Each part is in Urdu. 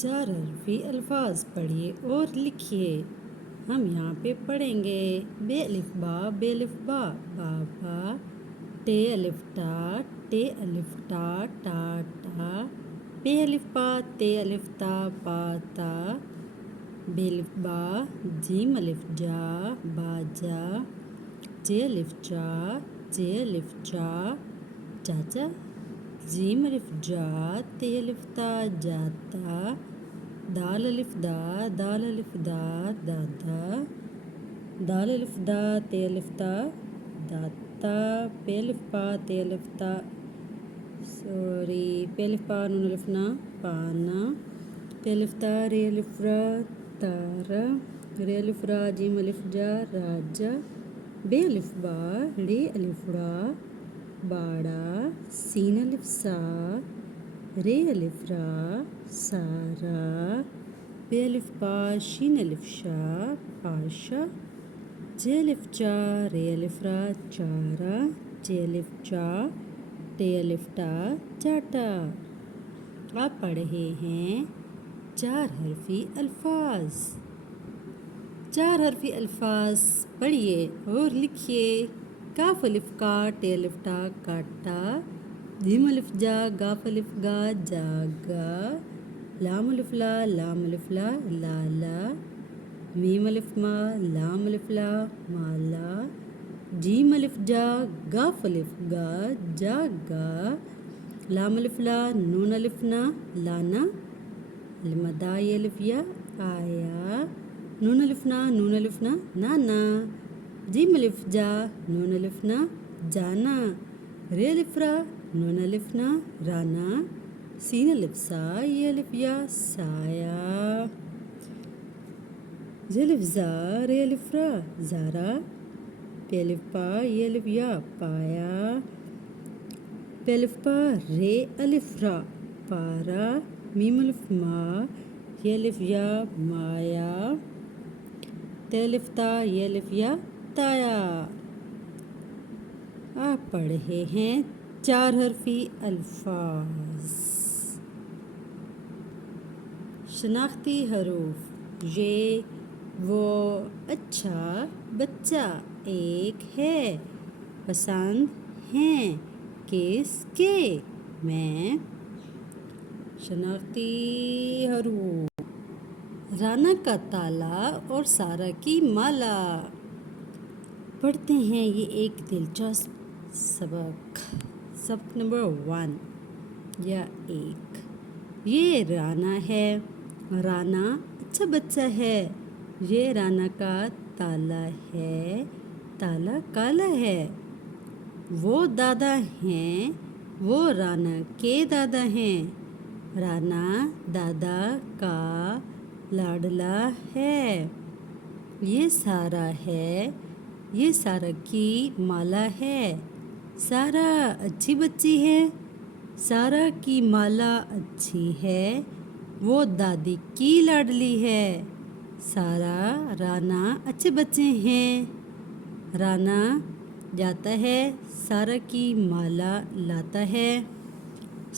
4 حرفی الفاظ پڑھیے اور لکھیے۔ ہم یہاں پہ پڑھیں گے بے الف بے الف با با، ٹے الف ٹے الف ٹا ٹا، پے الف پا تے الف تا پا تا، بے الف با جیم الف جا باجا، جے الف چا چاچا، جیم الف جا تے الف تا جاتا، دال الف دا دادا، دال الف دا تے الف تا داتا، پے الف پا تے الف تا پے الف پا نون الف نا پانا، تے الف تا رے الف را تارا، رے الف را جیم الف جا راجا، بے الف با رے الف را باڑا، سین الف سا رے الف را سارا، پے الف پا شین الف شا پاشا، جے الف چا رے الف را چارا، جے الف چا ٹے الف ٹا چاٹا۔ آپ پڑھ رہے ہیں 4 حرفی الفاظ۔ 4 حرفی الفاظ پڑھیے اور لکھیے۔ کاف الف کا ٹے الف ٹا کاٹا، جیم الف جا گاف الف گا جاگا، لام الف لا لالا، میم الف ما لام الف لا مالا، جیم الف جا گاف الف گا جاگا، لام الف لا نون الف نا لانا، المدا الف یا آیا، نون الف نا نانا، جیم الف جا نون الف نا جانا، رے الف را نون الف نا رانا، سین الف سا یہ الف یا سایا، زے الف زا رے الف را زارا، پے الف پا یہ الف یا پایا، پے الف پا رے الف را پارا، میم الف ما یہ الف یا مایا، تے الف تا یہ الف یا تایا۔ آپ پڑھ رہے ہیں 4 حرفی الفاظ۔ شناختی حروف یہ وہ اچھا بچہ ایک ہے، پسند ہیں کس کے میں۔ شناختی حروف رانا کا تالا اور سارا کی مالا۔ پڑھتے ہیں یہ ایک دلچسپ سبق نمبر 1 یا 1۔ یہ رانا ہے، رانا اچھا بچہ ہے، یہ رانا کا تالا ہے، تالا کالا ہے، وہ دادا ہیں، وہ رانا کے دادا ہیں، رانا دادا کا لاڈلا ہے، یہ سارا ہے، یہ سارا کی مالا ہے، سارا اچھی بچی ہے، سارا کی مالا اچھی ہے، وہ دادی کی لاڈلی ہے، سارا رانا اچھے بچے ہیں، رانا جاتا ہے، سارا کی مالا لاتا ہے،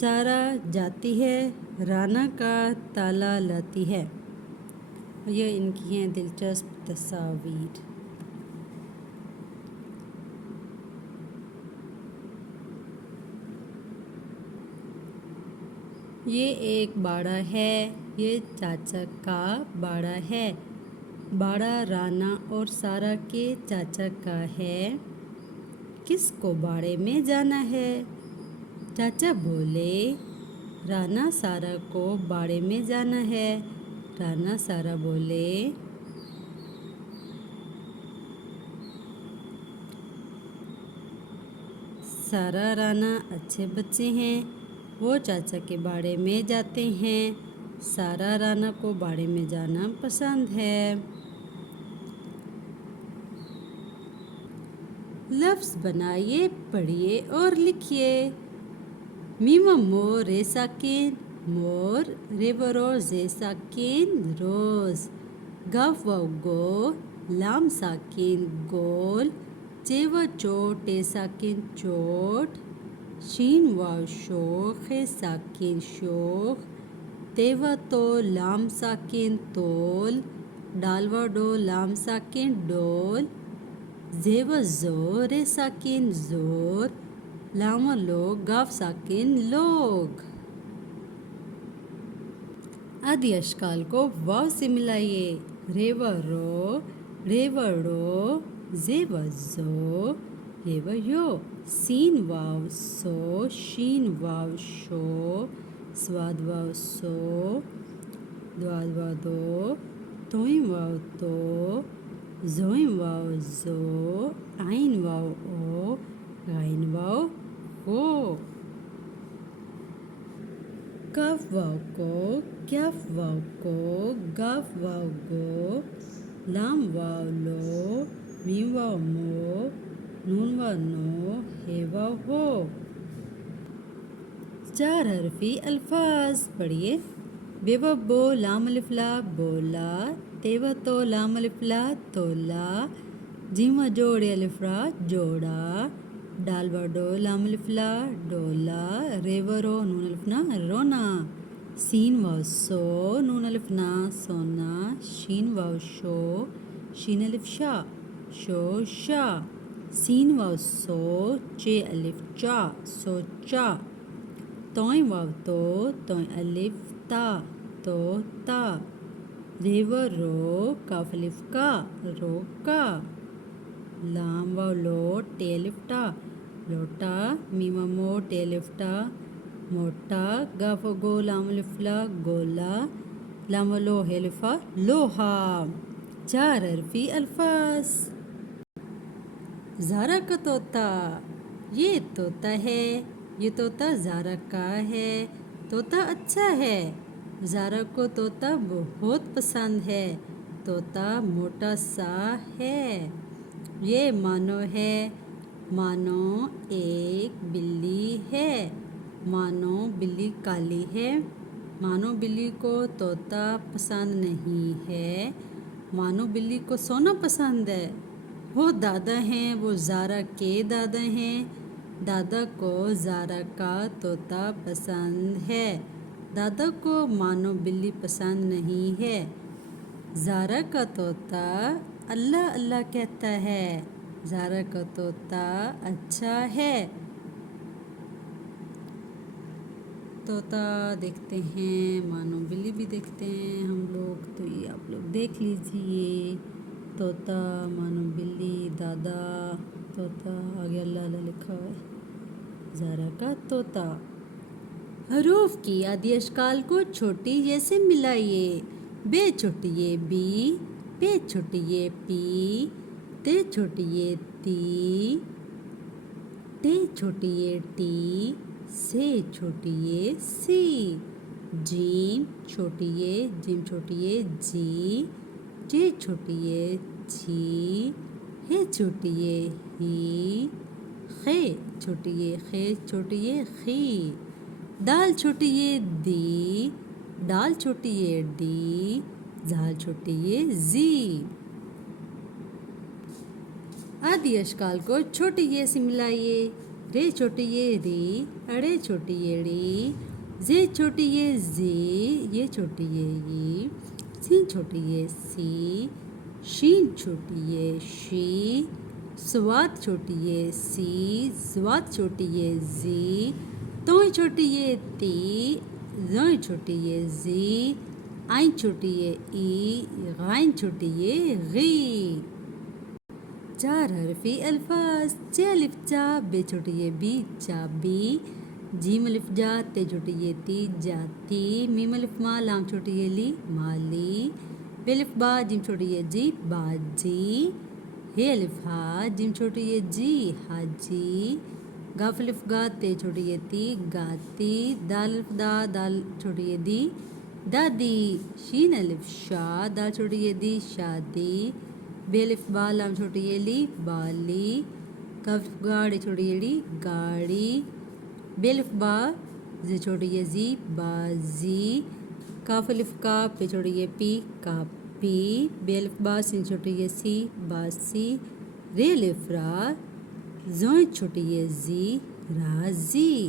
سارا جاتی ہے، رانا کا تالا لاتی ہے۔ یہ ان کی ہیں دلچسپ تصاویر۔ یہ ایک باڑا ہے، یہ چاچا کا باڑا ہے، باڑا رانا اور سارا کے چاچا کا ہے، کس کو باڑے میں جانا ہے؟ چاچا بولے رانا سارا کو باڑے میں جانا ہے، رانا سارا بولے سارا رانا اچھے بچے ہیں، وہ چاچا کے باڑے میں جاتے ہیں، سارا رانا کو باڑے میں جانا پسند ہے۔ لفظ بنائیے، پڑھیے اور لکھیے۔ میم مور رے ساکن مور، رے برو زے ساکن روز، گاف واو گو لام ساکن گول، چے و چو ٹے ساکن چوٹ، شین واو شو خے ساکن شوخ، تیوا تو لام ساکن تول، ڈالوا ڈو لام ساکن ڈول، زیوا زو رے ساکن زور، لاما لو گاف ساکن لوگ۔ آدھی اشکال کو واو سے ملائیے، ریوا رو، ریوا ڑو، زیوا زو، یوا یو، سین واو سو، شین واو شو، سواد واو سو، دواد واو دو، توئم واو تو، زوئم واو زو، عین واو او، غین واو غو۔ کاف واو کو، کیاف واو کو، گاف واو گو، لام واو لو، میم واو مو، نون واو نو، ہے واو ہو۔ 4 حرفی الفاظ پڑھیے۔ بیوا بو لام الف لا بولا، تیوا تو لام الف لا تولا، جیما جوڑے الف را جوڑا، ڈالوا ڈو لام الف لا ڈولا، ریوا رو نون الف نا رونا، سین واو سو، نون الف نا سونا، شین واو شو، شین الف شا، شو شا، سین واو سو، چے الف چا، سو چا، توئم واو تو، توئم الف تا، تو تا، ریوا رو، کاف الف کا، رو کا، لام واو لو، ٹے الف ٹا، لوٹا، میم مو، ٹے الف ٹا، موٹا، گاف گو، لام الف لا گولا، لام لو، ہے الفا لوہا۔ 4 حرفی الفاظ۔ زارا کا طوطا، یہ طوطا ہے، یہ طوطا زارا کا ہے، طوطا اچھا ہے، زارا کو طوطا بہت پسند ہے، طوطا موٹا سا ہے۔ یہ مانو ہے، مانو ایک بلی ہے، مانو بلی کالی ہے، مانو بلی کو طوطا پسند نہیں ہے، مانو بلی کو سونا پسند ہے۔ وہ دادا ہیں، وہ زارا کے دادا ہیں، دادا کو زارا کا طوطا پسند ہے، دادا کو مانو بلی پسند نہیں ہے۔ زارا کا طوطا اللہ اللہ کہتا ہے، زارا کا طوطا اچھا ہے۔ طوطا دیکھتے ہیں، مانو بلی بھی دیکھتے ہیں ہم لوگ، تو یہ آپ لوگ دیکھ لیجیے، طوطا، مانو بلی، دادا، طوطا، آگے اللہ اللہ لکھا ہے، زارا کا طوطا۔ حروف کی آدھی اشکال کو چھوٹی جیسے ملائیے، بے چھوٹی یہ بی، پے چھوٹی یہ پی، تے چھوٹی یہ تی، ٹے چھوٹی یہ ٹی، سے چھوٹی یہ سی، جیم چھوٹی یہ، جیم چھوٹی یہ جی، جے چھوٹی یہ جھی، ہے چھوٹی یہ ہی، خے چھوٹی یہ خے چھوٹی یہ خی، دال چھوٹی یہ دی، ڈال چھوٹی یہ ڈی، زال چھوٹی یہ زی۔ آدھی اشکال کو چھوٹی یہ سے ملائیے، رے چھوٹی یہ ری، اڑے چھوٹی یہ ڑی، زے چھوٹی یہ زی، یہ چھوٹی یہ ی، سین چھوٹی یہ سی، شین چھوٹی یہ شی، سواد چھوٹی یہ سی، زواد چھوٹی یہ زی، توئیں چھوٹی یہ تی، زوئیں چھوٹی یہ زی، آئیں چھوٹی یہ ای، غائن چھوٹی یہ غی۔ 4 حرفی الفاظ۔ چے الف چا، بے چھوٹی یہ بی، چابی، جیم الف جا، تے چھوٹی یہ تی، جاتی، میم الف ما، لام چھوٹی یہ لی، مالی، بے الف با، جیم چھوٹی یہ جی، باجی، ہے الف ہا، جیم چھوٹی یہ جی، حاجی، گاف الف گا، تے چھوٹی یہ تی، گاتی، دال الف دا، دال چھوٹی یہ دی، دادی، شین الف شا، دال چھوٹی یہ دی، شادی، بے الف با، لام چھوٹی یہ لی، بالی، کاف گاڑی چھوٹی یہ ڈی، گاڑی، بے الف با، زی چھوٹی یہ زی، بازی، کاف الف کا، پہ چھوٹی یہ پی، کاپی، بے الف با، سین چھوٹی یہ سی، باسی، رے الف را، زوئیں چھوٹی یہ زی، رازی۔